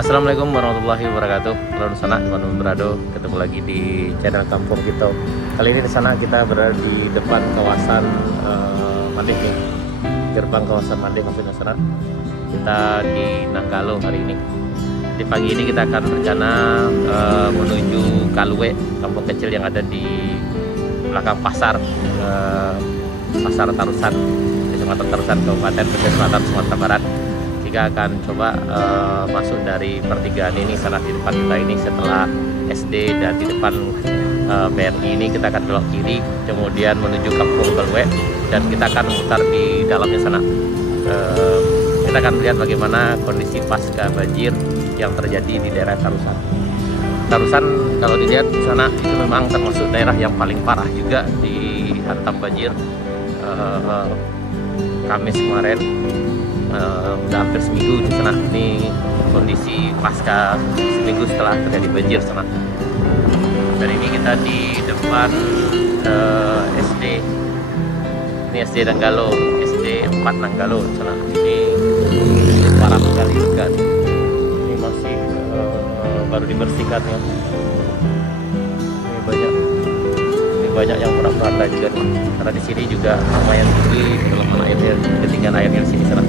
Assalamualaikum warahmatullahi wabarakatuh. Halo di sana teman-teman berado, ketemu lagi di channel Kampung Kita. Kali ini di sana kita berada di depan kawasan Mandeh nih. Gerbang kawasan Mandeh maksudnya sana. Kita di Nanggalo hari ini. Di pagi ini kita akan berencana menuju Kalue, kampung kecil yang ada di belakang pasar Pasar Tarusan, Kecamatan Tarusan, Kabupaten Pesisir Selatan, Sumatera Barat. Kita akan coba masuk dari pertigaan ini, sana di depan kita ini. Setelah SD dan di depan BRI ini kita akan belok kiri, kemudian menuju Kampung Kalue, dan kita akan memutar di dalamnya sana. Kita akan melihat bagaimana kondisi pasca banjir yang terjadi di daerah Tarusan. Tarusan kalau dilihat di sana itu memang termasuk daerah yang paling parah juga dihantam banjir. Kamis kemarin udah hampir seminggu di sana. Ini kondisi pasca seminggu setelah terjadi banjir sana. Dan ini kita di depan SD. Ini SD Nanggalo, SD 4 Nanggalo sana. Ini parah sekali juga. Ini masih baru dibersihkan ya. Ini banyak yang pernah juga nih. Karena di sini juga lumayan tinggi kedalaman airnya, ketinggian airnya di sini sana.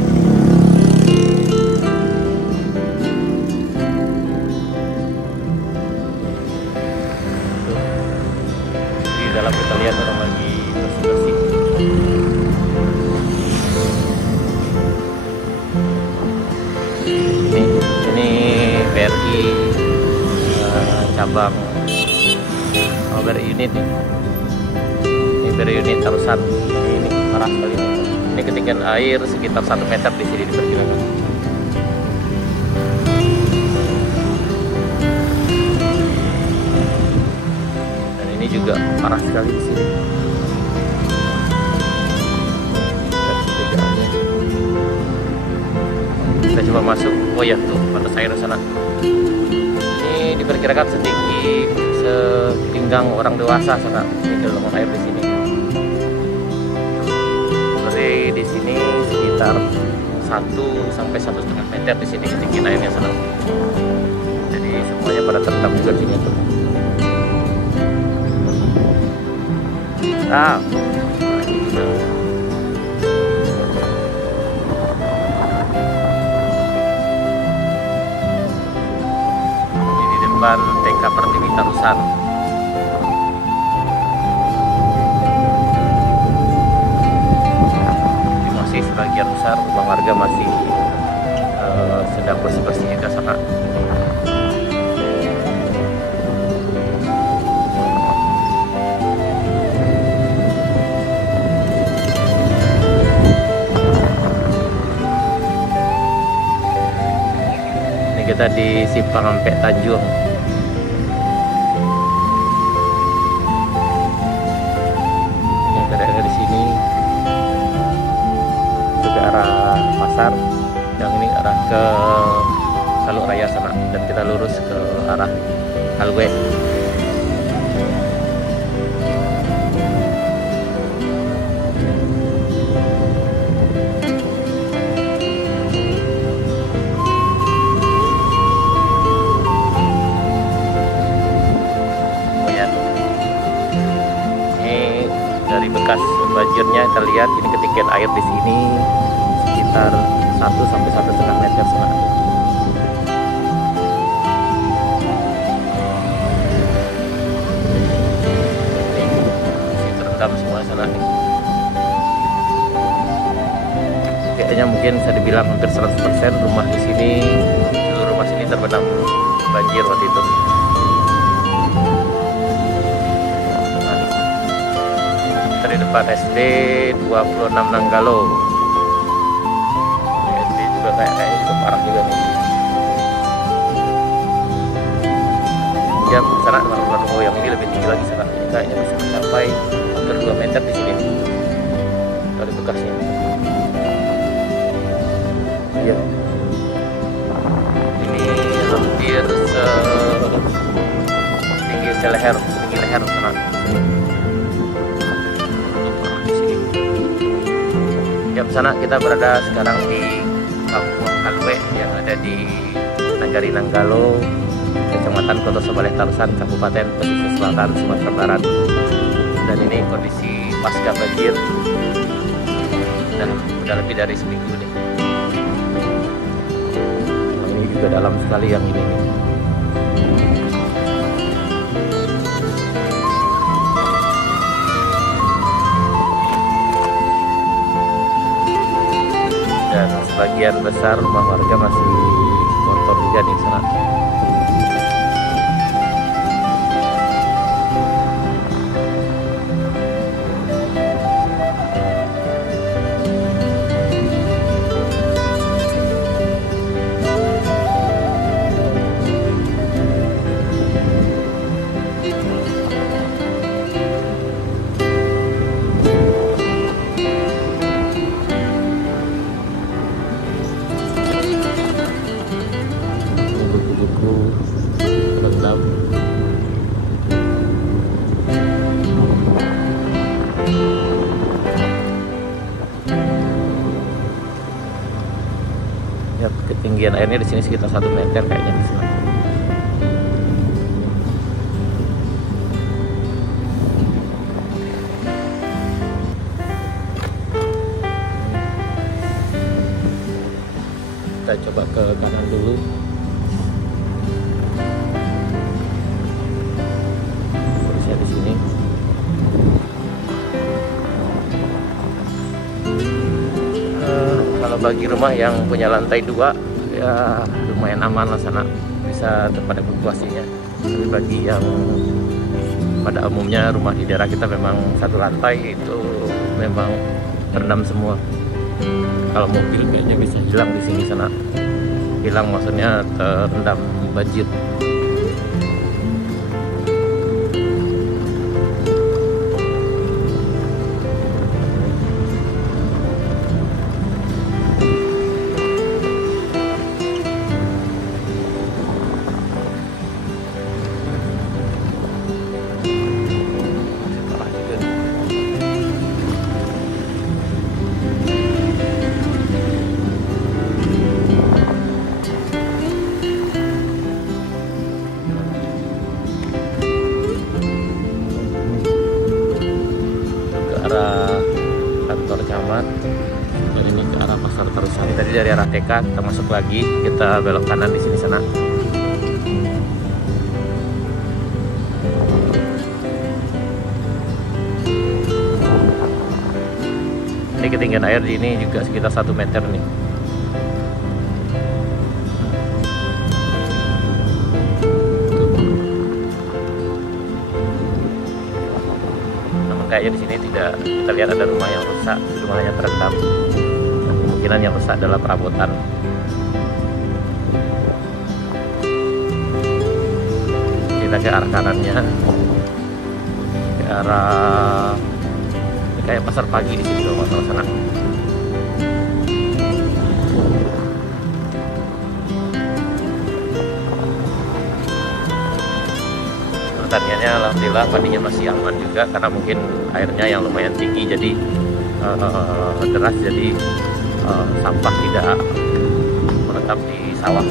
Di dalam kita lihat orang lagi bersih-bersih. Ini BRI cabang BRI unit nih. Ini BRI unit Tarusan. Ini parah sekali. Ini ketinggian air sekitar 1 meter di sini diperkirakan. Dan ini juga parah sekali di sini. Kita coba masuk. Oh ya, tuh batas air sana. Ini diperkirakan setinggang orang dewasa sana. Ini kedalaman air di sini. Dari di sini sekitar 1 sampai 1,5 meter di sini ketinggian airnya sana. Jadi semuanya pada terendam juga di sini tuh. Nah, ini juga. Ini di depan TK Pertiwi Tarusan. Sebagian besar rumah warga masih sedang bersih-bersih juga sana. Ini kita di Simpang Ampek Tanjung. Ini daerah di sini arah pasar, yang ini arah ke Saluk Raya sana, dan kita lurus ke arah Kalue. Ini dari bekas banjirnya kita lihat, ini ketinggian air di sini sekitar 1 sampai 1,5 meter sana. Masih terendam semua sana nih. Kayaknya mungkin bisa dibilang hampir 100% rumah di sini, seluruh rumah sini terbenam banjir waktu itu. Dari depan SD 26 Nanggalo. Kayaknya juga parah juga nih. Ya sana teman-teman. Oh, yang ini lebih tinggi lagi sana. Kayaknya bisa mencapai hampir 2 meter di sini dari bekasnya. Iya. Ini hampir setinggi leher sana. Ya, sana kita berada sekarang di Kampung Kalue yang ada di Nagari Nanggalo, Kecamatan Kota Sebaleh Tarusan, Kabupaten Pesisir Selatan, Sumatera Barat. Dan ini kondisi pasca banjir dan udah lebih dari seminggu nih. Ini juga dalam sekali yang ini nih. Dan sebagian besar rumah warga masih kotor juga di sana. Ya, ketinggian airnya di sini sekitar 1 meter kayaknya di sini. Kita coba ke kanan dulu. Kondisinya di sini. Kalau bagi rumah yang punya lantai 2 ya lumayan aman lah sana, bisa tempat evakuasinya. Tapi bagi yang pada umumnya rumah di daerah kita memang 1 lantai itu memang terendam semua. Kalau mobil kayaknya bisa hilang di sini sana. Hilang maksudnya terendam banjir. Kantor camat, dan ini ke arah Pasar Tarusan. Tadi dari arah TK kita masuk lagi, kita belok kanan di sini sana. Ini ketinggian air di ini juga sekitar 1 meter nih. Kayaknya di sini tidak kita lihat ada rumah yang rusak, rumahnya terendam. Dan kemungkinan yang rusak adalah perabotan. Kita ke arah kanannya, ke arah ini kayak pasar pagi di sini kalau masalah sana. Pertaniannya alhamdulillah padinya masih aman juga karena mungkin airnya yang lumayan tinggi, jadi deras, jadi sampah tidak menetap di sawah.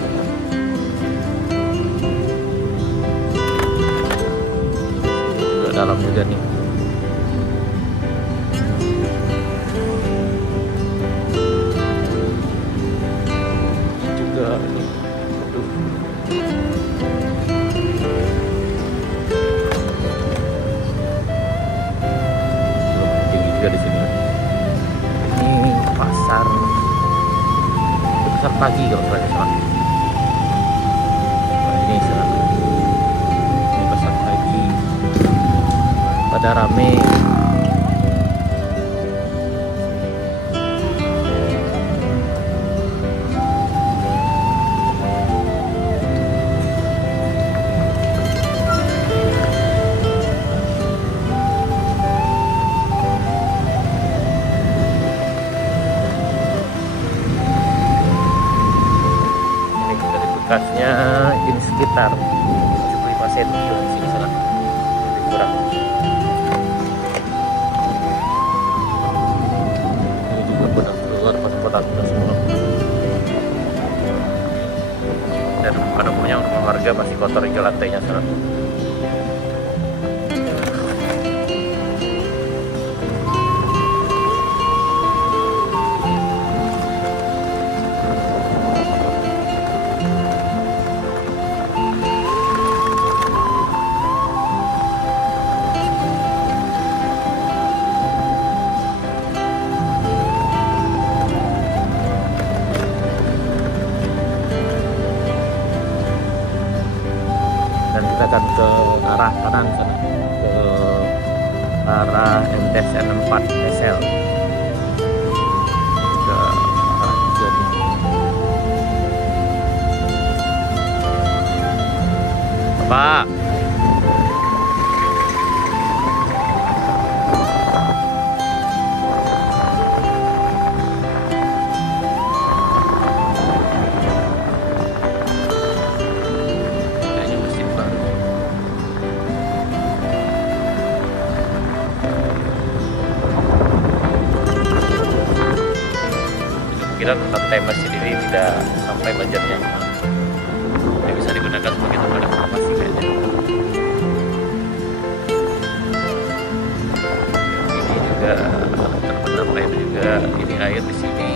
Juga dalam juga nih. Juga nih. Aduh. Juga di sini. Ini pasar pagi kalau saya salah. Nah, ini sana. Ini pasar pagi. Pada rame. Bekasnya ini sekitar 75 cm di sini sana, lebih kurang. Ini juga benar keluar pas kotak semua. Dan dan pada umumnya rumah warga masih kotor hingga lantainya sana. Dan kita akan ke arah kanan sana, ke arah MTSN 4 SL, ke arah tujuan ini. Bapak, kemungkinan lantai masjid ini tidak sampai banjirnya. Ini bisa digunakan sebagai tempat evakuasi kayaknya. Ini juga terbenam air juga. Ini air di sini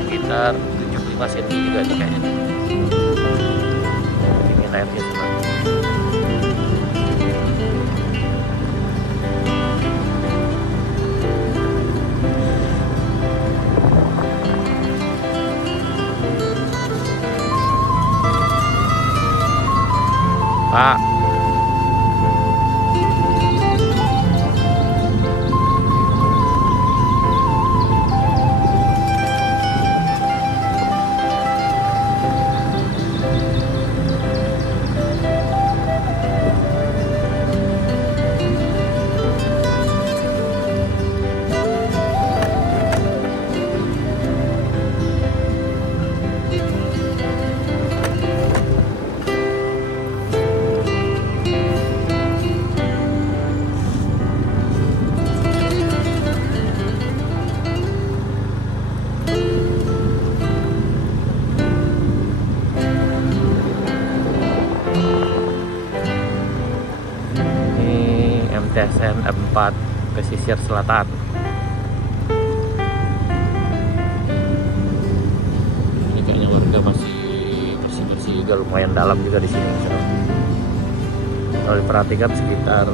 sekitar 75 cm juga nih kayaknya. Ini airnya semua. Pak, MTSN 4 pesisir selatan. Ini kayaknya warga masih bersih-bersih juga, lumayan dalam juga di sini. Kalau diperhatikan sekitar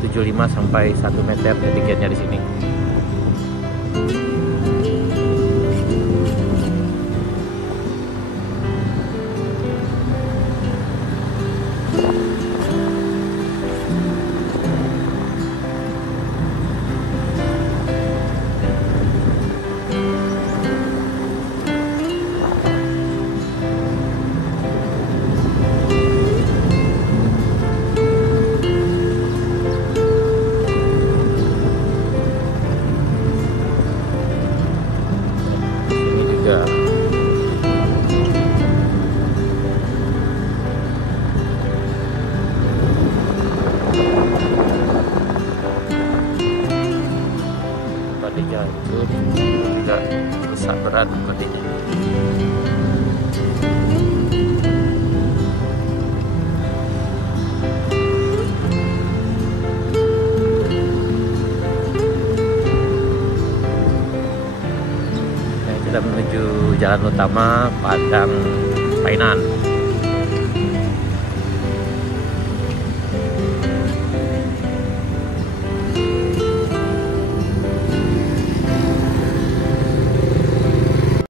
75 sampai 1 meter ketinggiannya di sini. Badinya itu juga rusak berat badinya. Nah, kita menuju jalan utama Padang Painan.